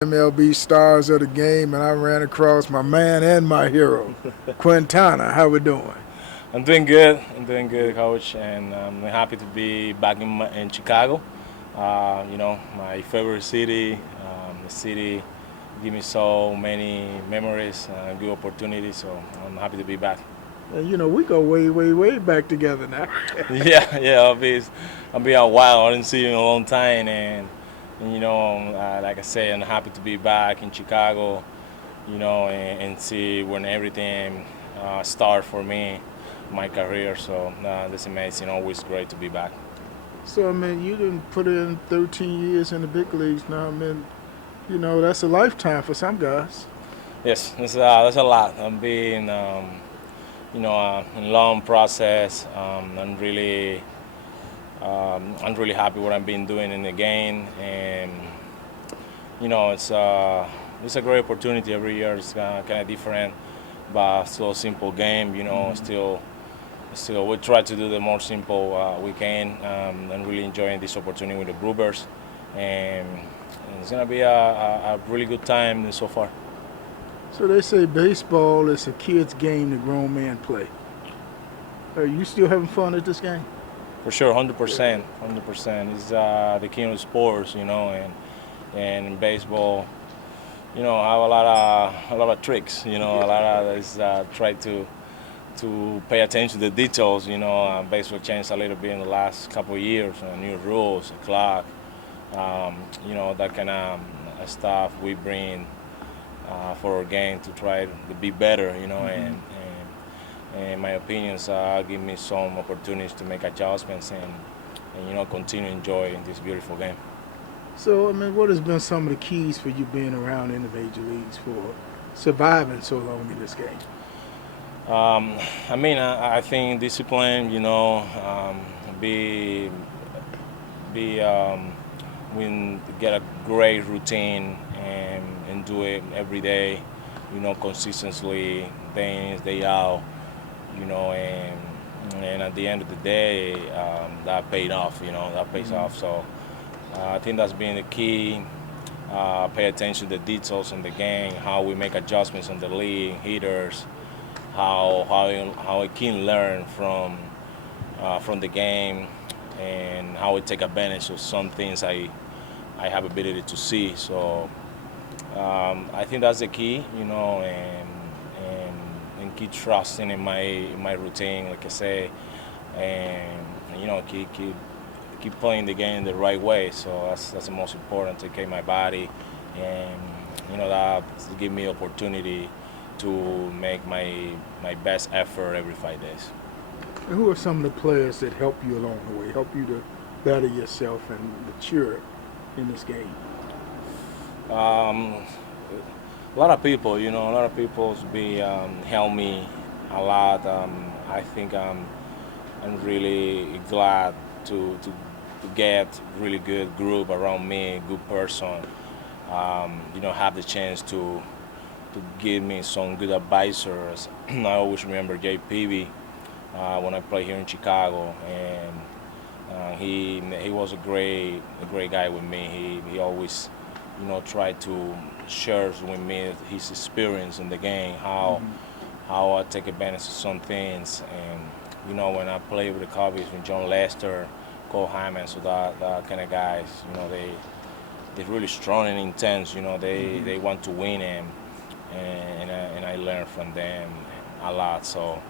MLB stars of the game, and I ran across my man and my hero, Quintana. How we doing? I'm doing good. I'm doing good, coach, and I'm happy to be back in Chicago. My favorite city. The city give me so many memories, good opportunities. So I'm happy to be back. And we go way, way, way back together now. Yeah. I'll be a while. I didn't see you in a long time, and like I say, I'm happy to be back in Chicago. And see when everything start for me, my career. So that's amazing. Always great to be back. So, you didn't put in 13 years in the big leagues now. That's a lifetime for some guys. Yes, that's a lot. I'm being, a long process. I'm really happy what I've been doing in the game, and it's a great opportunity every year. It's kind of different, but still a simple game. Still, we try to do the more simple we can, and really enjoying this opportunity with the Brewers, and it's gonna be a really good time so far. So they say baseball is a kid's game the grown man play. Are you still having fun at this game? For sure, 100%, 100%. It's the king of sports, and in baseball, I have a lot of tricks, a lot of is try to pay attention to the details. Baseball changed a little bit in the last couple of years. New rules, a clock, that kind of stuff we bring for our game to try to be better. And in my opinions, give me some opportunities to make adjustments and continue enjoying this beautiful game. So, what has been some of the keys for you being around in the major leagues for surviving so long in this game? I think discipline, be we get a great routine and do it every day, consistently, day in, day out, and at the end of the day, that paid off, that pays off. So I think that's been the key. Pay attention to the details in the game, how we make adjustments on the league, hitters, how I can learn from the game, and how I take advantage of some things I have ability to see. So I think that's the key, and keep trusting in my routine, like I say, and keep playing the game the right way. So that's the most important, to keep my body, and that give me opportunity to make my best effort every 5 days. And who are some of the players that help you along the way, help you to better yourself and mature in this game? Um, a lot of people, a lot of people help me a lot. I think I'm really glad to get really good group around me, good person. Have the chance to give me some good advisors. I always remember JPB when I played here in Chicago, and he was a great guy with me. He always tried to share with me his experience in the game, how I take advantage of some things, and when I played with the Cubbies with John Lester, Cole Hyman, so that kind of guys, they're really strong and intense. They want to win, and I learned from them a lot. So,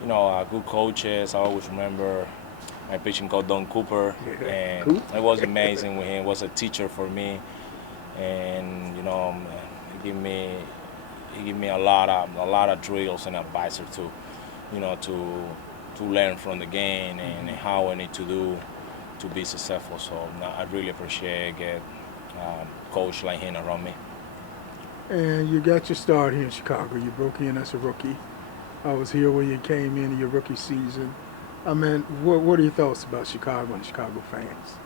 good coaches. I always remember my pitching coach Don Cooper, and Cool. it was amazing with him. He was a teacher for me, and he gave me a lot of drills and advice to, to learn from the game and how I need to do to be successful. So I really appreciate get coach like him around me. And you got your start here in Chicago. You broke in as a rookie. I was here when you came in your rookie season. What are your thoughts about Chicago and Chicago fans?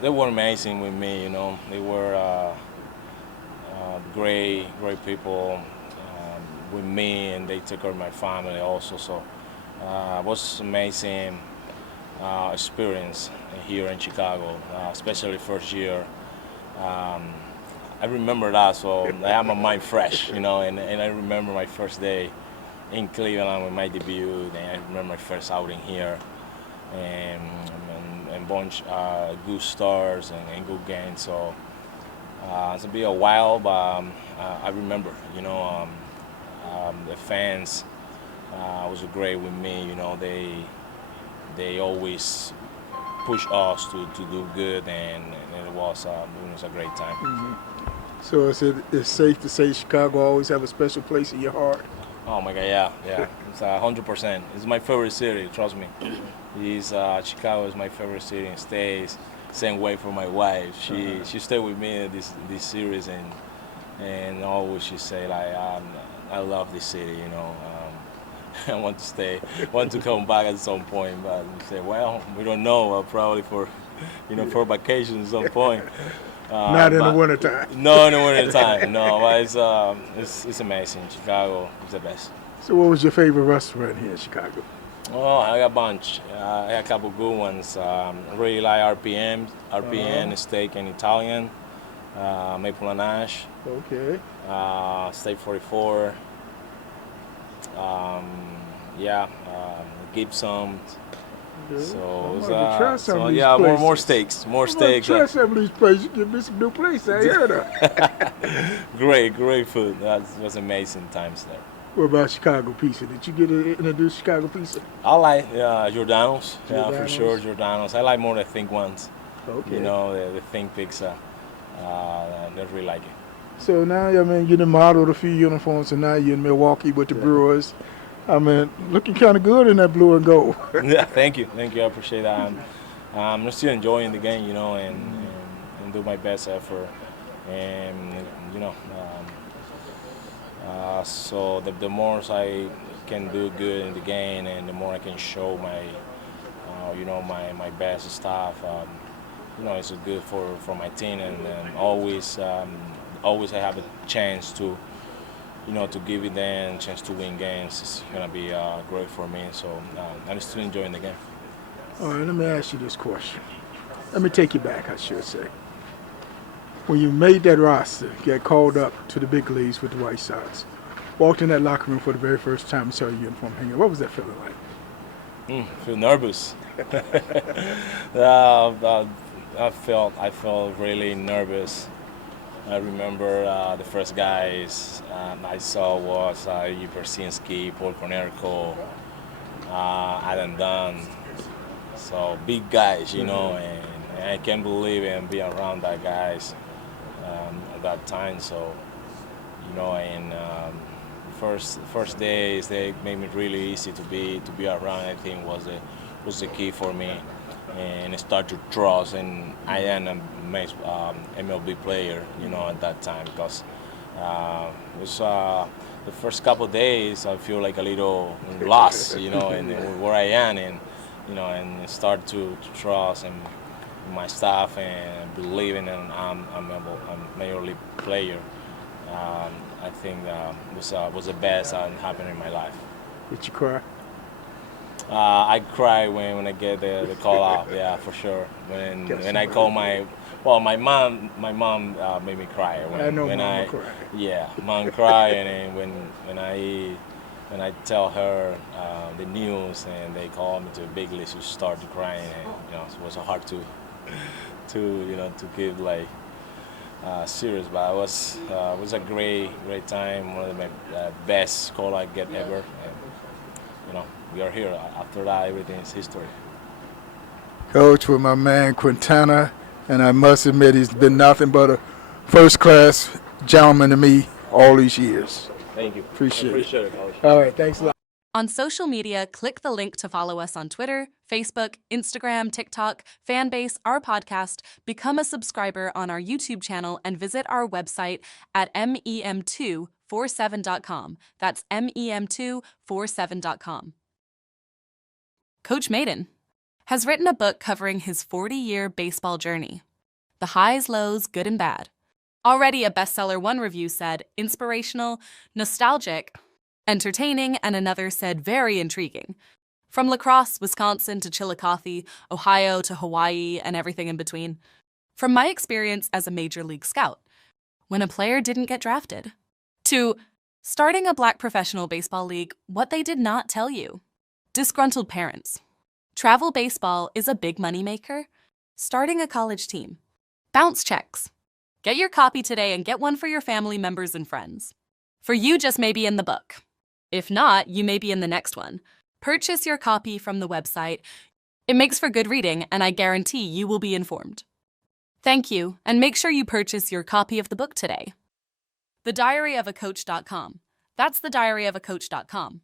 They were amazing with me. They were great people with me, and they took care of my family also. So it was amazing experience here in Chicago, especially first year. I remember that, so I have my mind fresh, and I remember my first day in Cleveland with my debut, and I remember my first outing here, and bunch good stars and good games. So it's been a while, but I remember, the fans was great with me. They always push us to do good, and it was a great time. So it's safe to say Chicago always have a special place in your heart? Oh my God, yeah, it's 100%. It's my favorite city, trust me. Chicago is my favorite city and stays. Same way for my wife. She stayed with me in this series, and always she say like, I love this city, I want to stay, want to come back at some point, but we say, well, we don't know, probably for for vacation at some point. Not in the wintertime. No, in the wintertime. No, but it's amazing. Chicago is the best. So what was your favorite restaurant here in Chicago? Oh, I got a bunch. I got a couple good ones. Really like RPN steak and Italian, Maple and Ash, Okay. Steak 44. Yeah, Gibson. Okay. So, I'm gonna try some of these yeah, places. more steaks, more I'm steaks. gonna try some of these places. Give me some new places. I heard that. Great food. That was amazing times there. What about Chicago pizza? Did you get introduced to Chicago pizza? I like Giordano's. Yeah, for Giordano's? sure, Giordano's. I like more the thick ones. Okay. The thin pizza. I really like it. So now, I mean, you done modeled a few uniforms, and now you're in Milwaukee with the Brewers. I mean, looking kind of good in that blue and gold. Yeah, thank you. I appreciate that. I'm still enjoying the game, and do my best effort, and so the more I can do good in the game, and the more I can show my best stuff, it's good for my team, and always I have a chance to give them a chance to win games. It's gonna be great for me. So I'm still enjoying the game. All right, let me ask you this question. Let me take you back, I should say. When you made that roster, got called up to the big leagues with the White Sox, walked in that locker room for the very first time and saw your uniform hanging, what was that feeling like? Feel nervous. I felt really nervous. I remember the first guys I saw was Persinski, Paul Konerko, Adam Dunn. So big guys, and I can't believe it and be around that guys at that time. So, and first days they made me really easy to be around. I think was the key for me, and start to trust. And I am a MLB player, at that time, because it was the first couple of days I feel like a little lost, and where I am, and start to trust and my staff and believing in I'm a major league player. I think was the best that happened in my life. Did you cry? I cry when I get the call out. Yeah, for sure. When I call my mom made me cry. When Mama cry. Yeah, mom cry, and then when I tell her the news and they call me to the big league, she started crying, and it was hard to give like serious, but it was a great time, one of my best call I get ever, and we are here. After that, everything is history. Coach, with my man Quintana, and I must admit he's been nothing but a first-class gentleman to me all these years. Thank you. Appreciate it, Coach. All right, thanks a lot. On social media, click the link to follow us on Twitter, Facebook, Instagram, TikTok, Fanbase, our podcast, become a subscriber on our YouTube channel, and visit our website at mem247.com. That's mem247.com. Coach Maiden has written a book covering his 40-year baseball journey. The highs, lows, good and bad. Already a bestseller, one review said, inspirational, nostalgic, entertaining, and another said very intriguing. From La Crosse, Wisconsin to Chillicothe, Ohio to Hawaii, and everything in between. From my experience as a major league scout, when a player didn't get drafted, to starting a Black professional baseball league, what they did not tell you. Disgruntled parents. Travel baseball is a big moneymaker. Starting a college team. Bounce checks. Get your copy today and get one for your family members and friends. For you just may be in the book. If not, you may be in the next one. Purchase your copy from the website. It makes for good reading, and I guarantee you will be informed. Thank you, and make sure you purchase your copy of the book today. TheDiaryOfACoach.com. That's TheDiaryOfACoach.com.